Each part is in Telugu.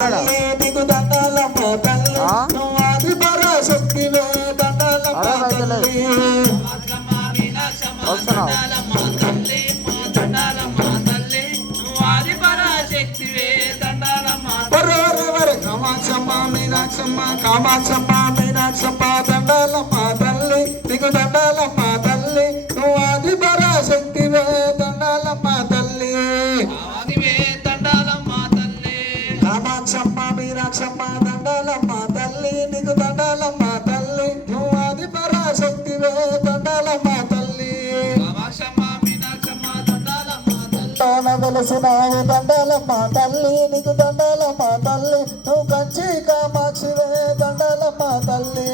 నీకు దండాలమ్మ తల్లి నువ్వు ఆది పరాశక్తివే దండాలమ్మ తల్లి కామాక్షమ్మ మీనాక్షమ్మ కామాక్షమ్మ మీనాక్షమ్మ దండాలమ్మ తల్లి నీకు దండాలమ్మ తల్లి నువ్వు ఆది పరాశక్తివే దండాలమ్మ తల్లి కామాక్షమ్మ మీనాక్షమ్మ దండాలమ్మ తల్లి నీకు దండాలమ్మ తల్లి నువ్వు ఆది పరాశక్తివే దండాలమ్మ తల్లి వెలసినావు దండాలమ్మ తల్లి నీకు దండాలమ్మ తల్లి నువ్వు కంచి కామాక్షివే దండాలమ్మ తల్లి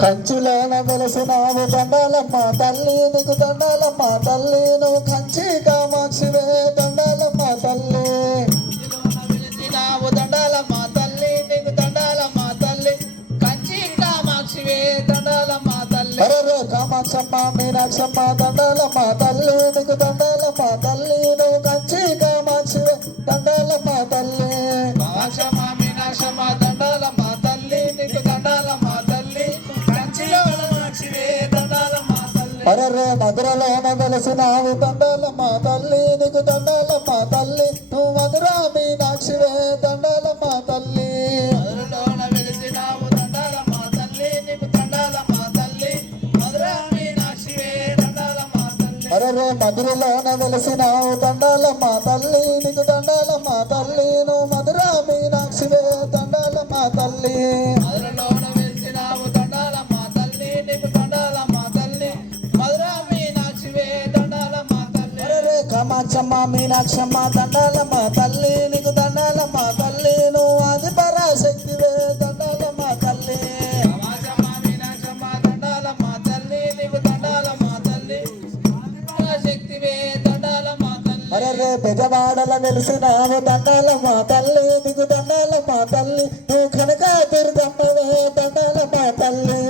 కంచిలోన వెలసినావు దండాలమ్మ తల్లి నీకు దండాలమ్మ తల్లి నువ్వు కంచి కామాక్షివే దండాలమ్మ తల్లి దండాలమ్మ తల్లి నీకు దండాలమ్మ తల్లి కంచి కామాక్షివే దండాలమ్మ తల్లి అరే కామాక్షమ్మ మీనాక్షమ్మ దండాలమ్మ తల్లి నీకు దండాలమ్మ తల్లి నువ్వు కంచి కామాక్షివే దండాలమ్మ తల్లి కామాక్షమ్మ మీనాక్షమ్మ దండాలమ్మ తల్లి నీకు దండాలమ్మ అరే మధురలోన వెలసినావు దండాలమ్మ తల్లి నీకు దండాలమ్మ తల్లి నువ్వు మధుర మీనాక్షివే దండాలమ్మ తల్లి అరే మధురలోన వెలసినావు దండాలమ్మ తల్లి నీకు దండాలమ్మ తల్లి నువ్వు మధుర మీనాక్షివే దండాలమ్మ తల్లి కామాక్షమ్మ మీనాక్షమ్మ దండాలమ్మ తల్లి నీకు దండాలమ్మ తల్లి నువ్వు ఆది పరాశక్తివే దండాలమ్మ తల్లి అరే పెదవాడల నిలిసినావు దండాలమ్మ తల్లి నీకు దండాలమ్మ తల్లి నువ్వు కనుక దుర్గమ్మవే దండాలమ్మ తల్లి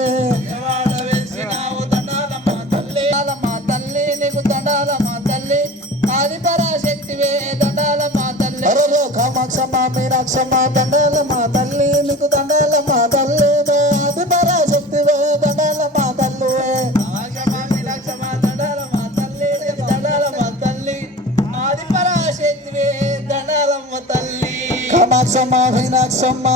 అరే కామాక్షమ్మ మీనాక్షమ్మ దండాలమ్మ తల్లి నీకు దండాలమ్మ తల్లి ఆది పరాశక్తివే దండాలమ్మ తల్లి కామాక్షమ్మ మీనాక్షమ్మ